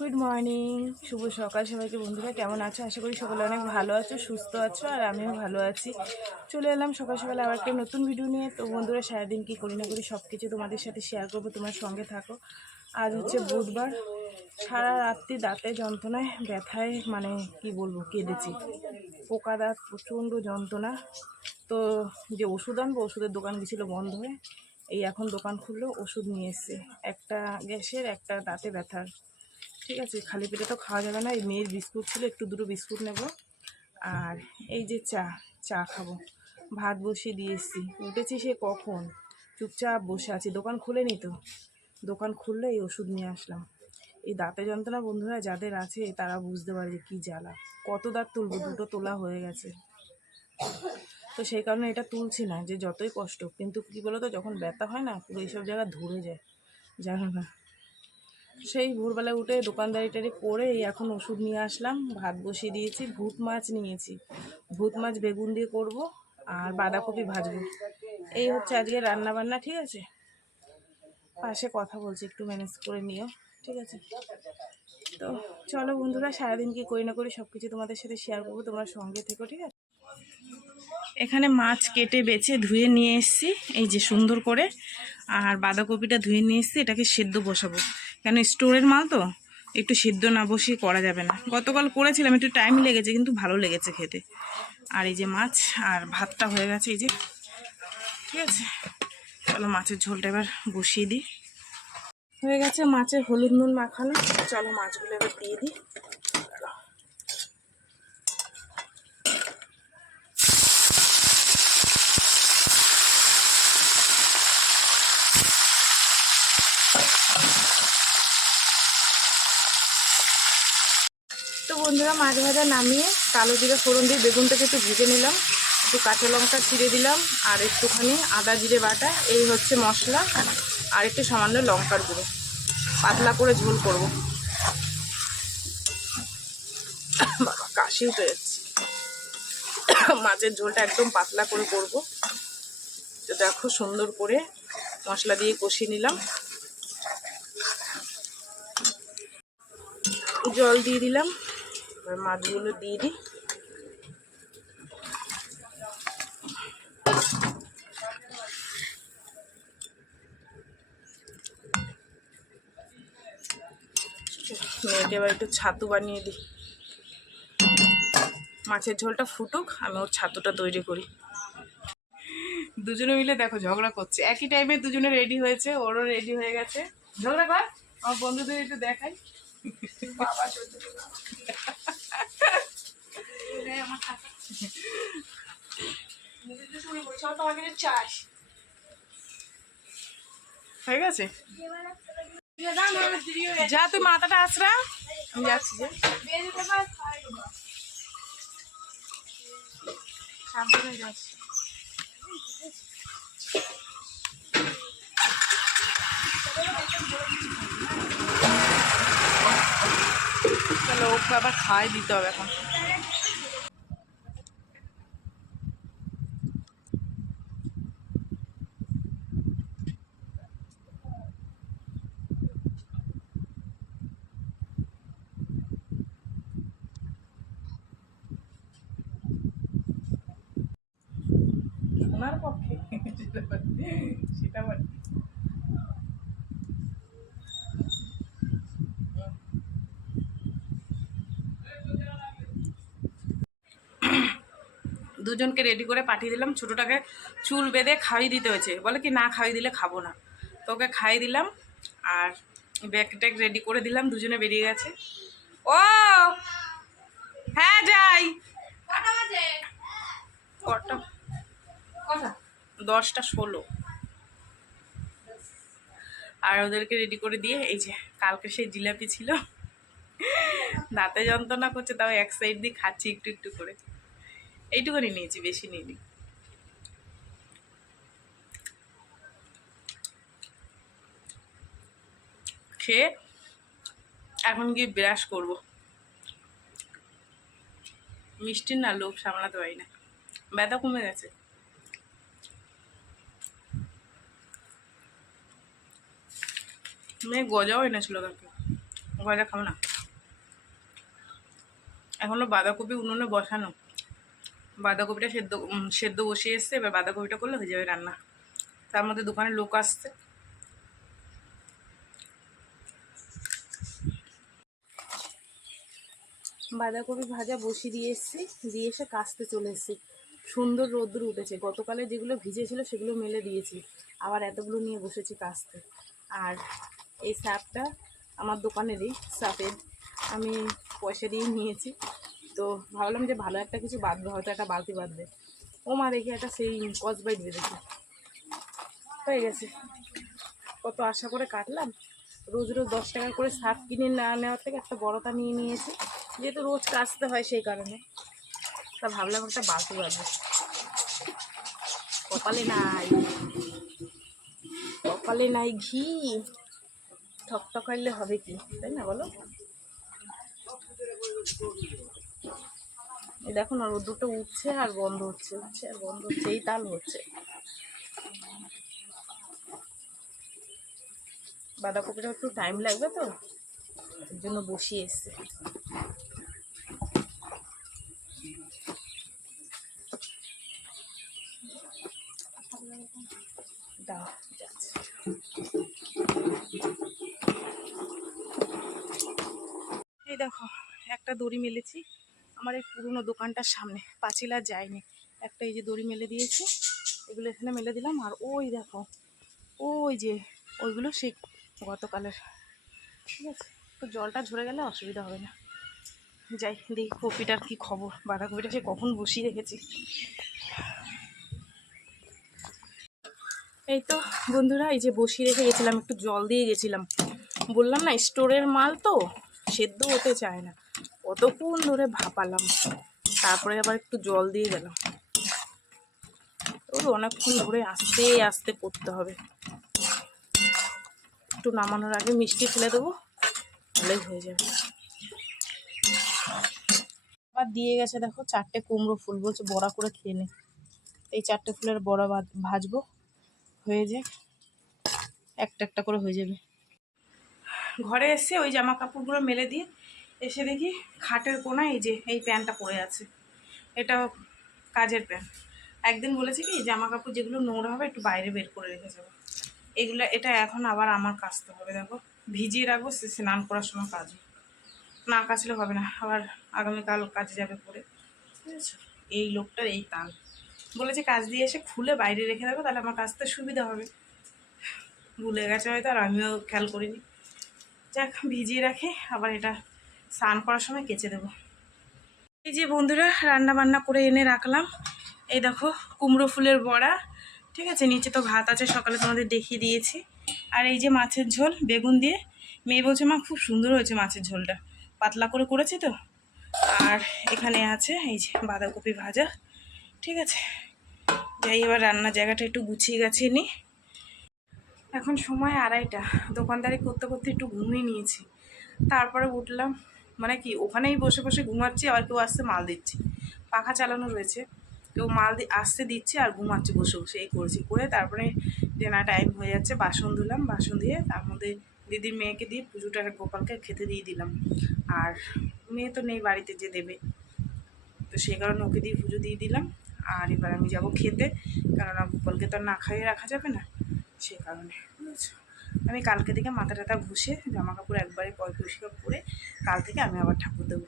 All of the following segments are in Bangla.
গুড মর্নিং, শুভ সকাল সবাইকে। বন্ধুরা কেমন আছো? আশা করি সকলে অনেক ভালো আছো, সুস্থ আছো, আর আমিও ভালো আছি। চলে এলাম সকাল সকাল আবার একটা নতুন ভিডিও নিয়ে। তো বন্ধুরা, সারাদিন কী করি না করি সব কিছু তোমাদের সাথে শেয়ার করবো, তোমার সঙ্গে থাকো। আজ হচ্ছে বুধবার। সারা রাত্রি দাঁতে যন্ত্রণায় ব্যথায় মানে কি বলবো, কেঁদেছি। পোকা দাঁত, প্রচণ্ড যন্ত্রণা। তো যে ওষুধ আনবো, ওষুধের দোকান গেছিলো বন্ধ হয়ে, এই এখন দোকান খুললো, ওষুধ নিয়ে এসছে। একটা গ্যাসের, একটা দাঁতে ব্যথার। ঠিক আছে, খালি পেটে তো খাওয়া যাবে না। এই মেয়ের বিস্কুট ছিল, একটু দুটো বিস্কুট নেব। আর এই যে চা খাবো। ভাত বসিয়ে দিয়ে এসছি, উঠেছি সে কখন, চুপচাপ বসে আছি। দোকান খুলেনি তো, দোকান খুললে এই ওষুধ নিয়ে আসলাম। এই দাঁতে যন্ত্রণা বন্ধুরা যাদের আছে তারা বুঝতে পারে যে কী জ্বালা। কত দাঁত তুলবো, দুটো তোলা হয়ে গেছে। তো সেই কারণে এটা তুলছি না, যে যতই কষ্ট, কিন্তু কী বলো তো, যখন ব্যথা হয় না, পুরো এইসব জায়গা ধরে যায়, জানো না। সেই ভোরবেলা উঠে দোকানদারিটারি করে এই এখন ওষুধ নিয়ে আসলাম। ভাত বসিয়ে দিয়েছি, ভূত মাছ নিয়েছি, ভূত মাছ বেগুন দিয়ে করব, আর বাঁধাকপি ভাজবো। এই হচ্ছে আজকে রান্না বান্না। ঠিক আছে, পাশে কথা বলছি, একটু ম্যানেজ করে নিও। ঠিক আছে, তো চলো বন্ধুরা, সারাদিন কি করি না করি সব কিছু তোমাদের সাথে শেয়ার করবো, তোমরা সঙ্গে থেকো। ঠিক আছে, এখানে মাছ কেটে বেছে ধুয়ে নিয়ে এসেছি, এই যে সুন্দর করে। আর বাঁধাকপিটা ধুয়ে নিয়ে এসেছি, এটাকে সেদ্ধ বসাবো। কেন, স্টোরের মাল তো, একটু সেদ্ধ না বসিয়ে করা যাবে না। গতকাল করেছিলাম, একটু টাইম লেগেছে, কিন্তু ভালো লেগেছে খেতে। আর এই যে মাছ, আর ভাতটা হয়ে গেছে এই যে। ঠিক আছে, চলো মাছের ঝোলটা এবার বসিয়ে দিই। হয়ে গেছে মাছের হলুদ নুন মাখানো। চলো মাছগুলো এবার দিয়ে দিই। তো বন্ধুরা, মাছ ভাজা নামিয়ে কালো জিরে ফোড়ন দিয়ে বেগুনটাকে একটু ভেজে নিলাম, একটু কাঁচা লঙ্কা ছিঁড়ে দিলাম, আর একটুখানি আদা জিরে বাটা, এই হচ্ছে মশলা, আর একটু সামান্য লঙ্কার গুঁড়ো। পাতলা করে ঝোল করব। বাবা, কাশি উঠে যাচ্ছে। মাছের ঝোলটা একদম পাতলা করে করব। তো দেখো, সুন্দর করে মশলা দিয়ে কষিয়ে নিলাম। জল দিয়ে দিলাম, এবার মাছগুলো দিয়ে দিই। মেয়েকে এবার একটু ছাতু বানিয়ে দিই। মাছের ঝোলটা ফুটুক, আমি ওর ছাতুটা তৈরি করি। দুজনে মিলে দেখো ঝগড়া করছে, একই টাইমে দুজনে রেডি হয়েছে, ওরও রেডি হয়ে গেছে। ঝগড়া কর, আমার বন্ধুদের একটু দেখাই। হয়ে গেছে, যা তুই মাথাটা আছড়া, আমি যাচ্ছি। যে সাবধানে যাচ্ছি। চলো, ওকে আবার খাওয়াই দিতে হবে এখন। ওনার পক্ষে সেটা বল। দুজনকে রেডি করে পাঠিয়ে দিলাম। ছোটোটাকে চুল বেঁধে খাইয়ে দিতে হয়েছে, বলে কি না খাইয়ে দিলে খাবো না। তো ওকে খাইয়ে দিলাম, আর ব্যাগ ট্যাগ রেডি করে দিলাম। দুজনে বেরিয়ে গেছে। ও হ্যাঁ, যাই। কটা? 10টা 16। আর ওদেরকে রেডি করে দিয়ে, এই যে কালকে সেই জিলাপি ছিল, দাঁতে যন্ত্রণা করছে, তাও এক সাইড দিয়ে খাচ্ছি একটু একটু করে। এইটুকুনি নিয়েছি, বেশি নিইনি। খেয়ে এখন গিয়ে ব্রাশ করব। মিষ্টির না লোভ সামলাতে পারি না, ব্যথা কমে গেছে। মেয়ে গজাও এনেছিল কালকে, গজা খাবো না, এখনও বাঁধাকপি উনুনে বসানো, বাঁধাকপিটা সেদ্ধ সেদ্ধ বসিয়ে এসছে, এবার বাঁধাকপিটা করলে হয়ে যাবে রান্না। তার মধ্যে দোকানে লোক আসছে। বাঁধাকপি ভাজা বসিয়ে দিয়ে এসেছি, দিয়ে এসে কাচতে চলে এসেছি। সুন্দর রোদ্দুর উঠেছে, গতকালে যেগুলো ভিজেছিল সেগুলো মেলে দিয়েছি, আবার এতগুলো নিয়ে বসেছি কাচতে। আর এই সাপটা আমার দোকানেরই সাপের, আমি পয়সা দিয়ে নিয়েছি, তো ভাবলাম যে ভালো একটা কিছু বাঁধবে, হয়তো একটা বালতি বাঁধবে। ও মা দেখি একটা সেই কসবাইট বেঁধেছে, হয়ে গেছে। কত আশা করে কাটলাম, রোজ রোজ 10 টাকা করে সাপ কিনে না নেওয়ার থেকে একটা বড়টা নিয়ে নিয়েছি, যেহেতু রোজ কাচতে হয় সেই কারণে। তা ভাবলাম একটা বালতি বাঁধবে, কপালে নাই, কপালে নাই ঘি, ঠকঠকাইলে হবে কি, তাই না বলো? এই দেখো না, রোদ্দুরটা উঠছে আর বন্ধ হচ্ছে, উঠছে আর বন্ধ হচ্ছে, এই তাল হচ্ছে। বাঁধাকপিটা একটু টাইম লাগবে তো, এর জন্য বসিয়ে এসছে। দাও যাচ্ছে। এই দেখো একটা দড়ি মেলেছি আমার এই পুরনো দোকানটার সামনে, পাঁচিল আর যায়নি, একটা এই যে দড়ি মেলে দিয়েছি, এগুলো এখানে মেলে দিলাম। আর ওই দেখো ওই যে ওইগুলো সেই গতকালের, ঠিক আছে। তো জলটা ঝরে গেলে অসুবিধা হবে না। যাই দেখি কপিটার কি খবর, বাঁধাকপিটা সে কখন বসিয়ে রেখেছি। এই তো বন্ধুরা, এই যে বসিয়ে রেখে গেছিলাম, একটু জল দিয়ে গেছিলাম, বললাম না স্টোরের মাল তো সেদ্ধ হতে চায় না, কতক্ষণ ধরে ভাপালাম, তারপরে আবার একটু জল দিয়ে গেলাম। ওর অনেকক্ষণ ধরে আস্তে আস্তে করতে হবে, একটু নামানোর আগে মিষ্টি ফেলে দেবো, তাহলেই হয়ে যাবে। আবার দিয়ে গেছে দেখো 4টে কুমড়ো ফুল, বলছে বড়া করে খেয়ে নে। এই 4টে ফুলের বড়া ভাজবো, হয়ে যাক, একটা একটা করে হয়ে যাবে। ঘরে এসে ওই জামা কাপড়গুলো মেলে দিয়ে এসে দেখি খাটের কোনায় এই যে এই প্যান্টটা পরে আছে, এটা কাজের প্যান্ট। একদিন বলেছি কি জামা কাপড় যেগুলো নোংরা হবে একটু বাইরে বের করে রেখে যাবো, এগুলো এটা এখন আবার আমার কাচতে হবে। দেখো ভিজিয়ে রাখবো, স্নান করার সময় কাচবো, না কাচলে হবে না, আবার আগামীকাল কাজে যাবে পরে, বুঝেছো? এই লোকটার এই তাল, বলেছে কাজ দিয়ে এসে খুলে বাইরে রেখে দেবো, তাহলে আমার কাচতে সুবিধা হবে। ভুলে গেছে হয়তো, আর আমিও খেয়াল করিনি। যাক ভিজিয়ে রাখে, আবার এটা স্নান করার সময় কেচে দেবো। এই যে বন্ধুরা রান্না বান্না করে এনে রাখলাম, এই দেখো কুমড়ো ফুলের বড়া, ঠিক আছে, নিচে তো ভাত আছে, সকালে তোমাদের দেখিয়ে দিয়েছি। আর এই যে মাছের ঝোল বেগুন দিয়ে, মেয়ে বলছে মা খুব সুন্দর হয়েছে মাছের ঝোলটা, পাতলা করে করেছি তো। আর এখানে আছে এই যে বাঁধাকপি ভাজা, ঠিক আছে। যাই এবার রান্নার জায়গাটা একটু গুছিয়ে গাছিয়ে নিই। এখন সময় 2:30, দোকানদারি করতে করতে একটু ঘুমিয়ে নিয়েছি, তারপরে উঠলাম, মানে কি ওখানেই বসে বসে ঘুমাচ্ছি, আর কেউ আসছে মাল দিচ্ছি, পাখা চালানো রয়েছে, কেউ মাল আসতে দিচ্ছে আর ঘুমাচ্ছে বসে বসে, এই করেছি, করে তারপরে ডিনার টাইম হয়ে যাচ্ছে, বাসন ধুলাম, বাসন দিয়ে তার মধ্যে দিদির মেয়েকে দিয়ে পুজোটা গোপালকে খেতে দিয়ে দিলাম। আর মেয়ে তো নেই বাড়িতে যে দেবে, তো সেই কারণে ওকে দিয়ে পুজো দিয়ে দিলাম। আর এবার আমি যাব খেতে, কেননা গোপালকে তো আর না খাইয়ে রাখা যাবে না, সে কারণে, বুঝেছো। আমি কালকে থেকে মাথা টাথা ঘুষে জামা কাপড় একবারে পরিষ্কার করে কাল থেকে আমি আবার ঠাকুর দেবো।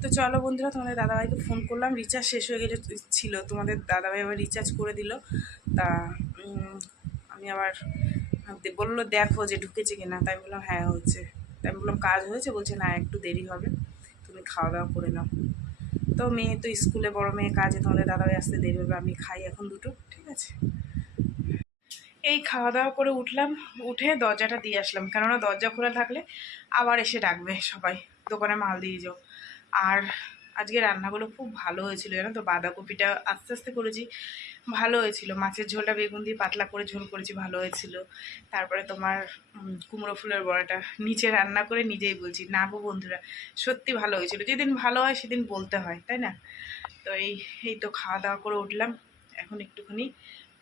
তো চলো বন্ধুরা, তোমাদের দাদাভাইকে ফোন করলাম, রিচার্জ শেষ হয়ে গেলে ছিল, তোমাদের দাদাভাই আবার রিচার্জ করে দিল। তা আমি আবার বললো দেখো যে ঢুকেছে কিনা, তাই বললাম হ্যাঁ হচ্ছে, তাই বললাম কাজ হয়েছে, বলছে না একটু দেরি হবে, তুমি খাওয়া দাওয়া করে নাও। তো মেয়ে তো স্কুলে, বড় মেয়ে কাজে, তোমাদের দাদাভাই আসতে দেরি হবে, আমি খাই এখন দুটো, ঠিক আছে। এই খাওয়া দাওয়া করে উঠলাম, উঠে দরজাটা দিয়ে আসলাম, কেননা দরজা খোলা থাকলে আবার এসে ডাকবে সবাই, দোকানে মাল দিয়ে যাও। আর আজকে রান্নাগুলো খুব ভালো হয়েছিল, জানো তো, বাঁধাকপিটা আস্তে আস্তে করেছি, ভালো হয়েছিল, মাছের ঝোলটা বেগুন দিয়ে পাতলা করে ঝোল করেছি, ভালো হয়েছিল। তারপরে তোমার কুমড়ো ফুলের বড়াটা নিচে রান্না করে নিজেই বলছি, না গো বন্ধুরা সত্যি ভালো হয়েছিল, যেদিন ভালো হয় সেদিন বলতে হয়, তাই না? তো এই তো খাওয়া দাওয়া করে উঠলাম, এখন একটুখানি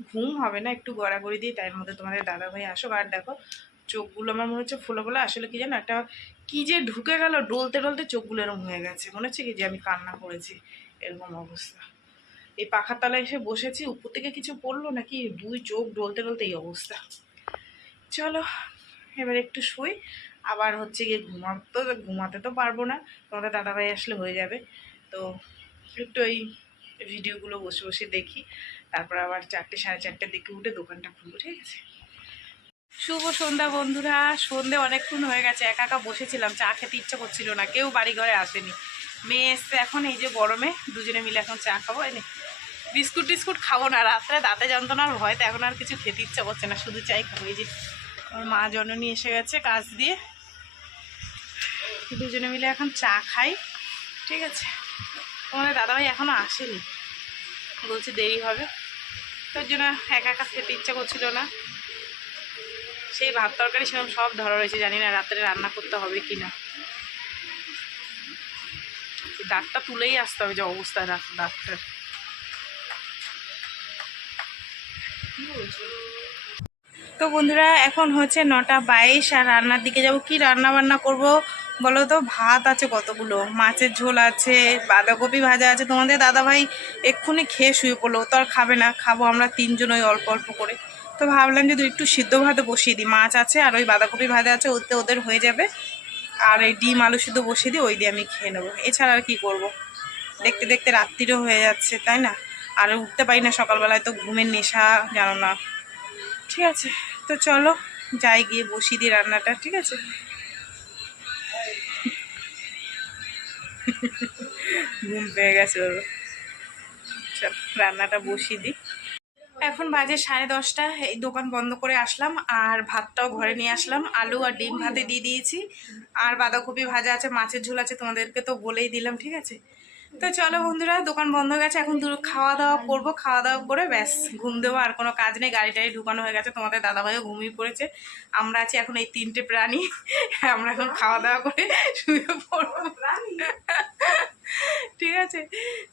ঘুম হবে না, একটু গড়াগড়ি দিই, তার মধ্যে তোমাদের দাদাভাই আসো। আর দেখো চোখগুলো আমার মনে হচ্ছে ফোলা ফোলা, আসলে কি জানো একটা কি যে ঢুকে গেল ডলতে ডলতে চোখগুলো এরকম হয়ে গেছে, মনে হচ্ছে কি যে আমি কান্না করেছি, এরকম অবস্থা। এই পাখার তলায় এসে বসেছি, উপর থেকে কিছু পড়লো নাকি, দুই চোখ ডলতে ডলতে এই অবস্থা। চলো এবার একটু শুই, আবার হচ্ছে গিয়ে ঘুমাতে তো পারবো না, তোমাদের দাদাভাই আসলে হয়ে যাবে। তো একটু এই ভিডিওগুলো বসে বসে দেখি, তারপর আবার 4টে সাড়ে 4টের দিকে উঠে দোকানটা খুলবো, ঠিক আছে। শুভ সন্ধ্যা বন্ধুরা, সন্ধে অনেকক্ষণ হয়ে গেছে, একা একা বসেছিলাম, চা খেতে ইচ্ছা করছিল না, কেউ বাড়ি ঘরে আসেনি। মেয়ে এসছে এখন, এই যে গরমে দুজনে মিলে এখন চা খাবো। এনে বিস্কুট টিস্কুট খাবো না, রাত্রে দাঁতে যন্ত্রণার ভয়তে এখন আর কিছু খেতে ইচ্ছা করছে না, শুধু চাই খাবো। এই যে আমার মা জননী এসে গেছে কাজ দিয়ে, দুজনে মিলে এখন চা খাই, ঠিক আছে। তোমাদের দাদাভাই এখনও আসেনি, বলছে দেরি হবে, তার জন্য একা একা খেতে ইচ্ছা করছিল না। সেই ভাত তরকারি সেরকম সব ধরা রয়েছে, জানি না রাত্রে রান্না করতে হবে কি না। দাঁতটা তুলেই আসতে হবে, যে অবস্থা দাঁতটার। তো বন্ধুরা এখন হচ্ছে 9টা 22, আর রান্নার দিকে যাব। কি রান্না বান্না করব বলো তো? ভাত আছে কতগুলো, মাছের ঝোল আছে, বাঁধাকপি ভাজা আছে। তোমাদের দাদাভাই এক্ষুনি খেয়ে শুয়ে পড়লো, তো আর খাবে না, খাবো আমরা 3জন ওই অল্প অল্প করে। তো ভাবলাম যদি একটু সিদ্ধ ভাতে বসিয়ে দিই, মাছ আছে আর ওই বাঁধাকপি ভাজা আছে, ওতে ওদের হয়ে যাবে। আর এই ডিম আলু সিদ্ধ বসিয়ে দিই, ওই দিয়ে আমি খেয়ে নেবো। এছাড়া আর কি করব, দেখতে দেখতে রাত্রিরও হয়ে যাচ্ছে, তাই না? আর উঠতে পারি না সকালবেলায়, তো ঘুমের নেশা জানো না। ঠিক আছে, তো চলো যাই, গিয়ে বসিয়ে দিই রান্নাটা, ঠিক আছে। ঘুম পেয়ে গেছে ওর। চল রান্নাটা বসিয়ে দিই। এখন বাজে 10:30, এই দোকান বন্ধ করে আসলাম, আর ভাতটাও ঘরে নিয়ে আসলাম, আলু আর ডিম ভাতে দিয়ে দিয়েছি, আর বাঁধাকপি ভাজা আছে, মাছের ঝোল আছে, তোমাদেরকে তো বলেই দিলাম, ঠিক আছে। তো চলো বন্ধুরা, দোকান বন্ধ হয়ে গেছে, এখন খাওয়া দাওয়া করবো, খাওয়া দাওয়া করে ব্যাস ঘুম দেবো, আর কোনো কাজ নেই। গাড়িটাই ঢুকানো হয়ে গেছে, তোমাদের দাদাভাইও ঘুমিয়ে পড়েছে, আমরা আছি এখন এই 3টে প্রাণী, আমরা এখন খাওয়া দাওয়া করে শুয়ে পড়বো, ঠিক আছে।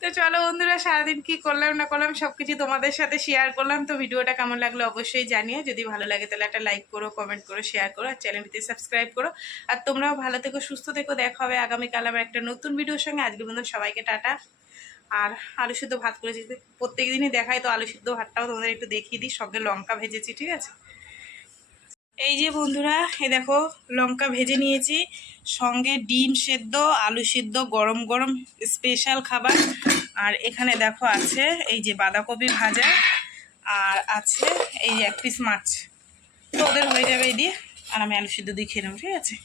তো চলো বন্ধুরা, সারাদিন কি করলাম না করলাম সব কিছু তোমাদের সাথে শেয়ার করলাম। তো ভিডিওটা কেমন লাগলো অবশ্যই জানিও, যদি ভালো লাগে তাহলে একটা লাইক করো, কমেন্ট করো, শেয়ার করো, আর চ্যানেলটিতে সাবস্ক্রাইব করো। আর তোমরাও ভালো থেকো, সুস্থ থেকো, দেখা হবে আগামীকাল আবার একটা নতুন ভিডিওর সঙ্গে। আজকে বন্ধু সবাইকে টাটা। আর আলু সিদ্ধ ভাত করেছি, প্রত্যেক দিনই দেখাই, তো আলু সিদ্ধ ভাতটাও তোমাদের একটু দেখিয়ে দিই, সঙ্গে লঙ্কা ভেজেছি, ঠিক আছে। এই যে বন্ধুরা, এই দেখো লঙ্কা ভেজে নিয়েছি, সঙ্গে ডিম সেদ্ধ, আলু সিদ্ধ, গরম গরম স্পেশাল খাবার। আর এখানে দেখো আছে এই যে বাঁধাকপি ভাজা, আর আছে এই যে 1 পিস মাছ। তো ওদের হয়ে যাবে এই দিয়ে, আর আমি আলু সিদ্ধ দিয়ে খেয়ে নেবো, ঠিক আছে।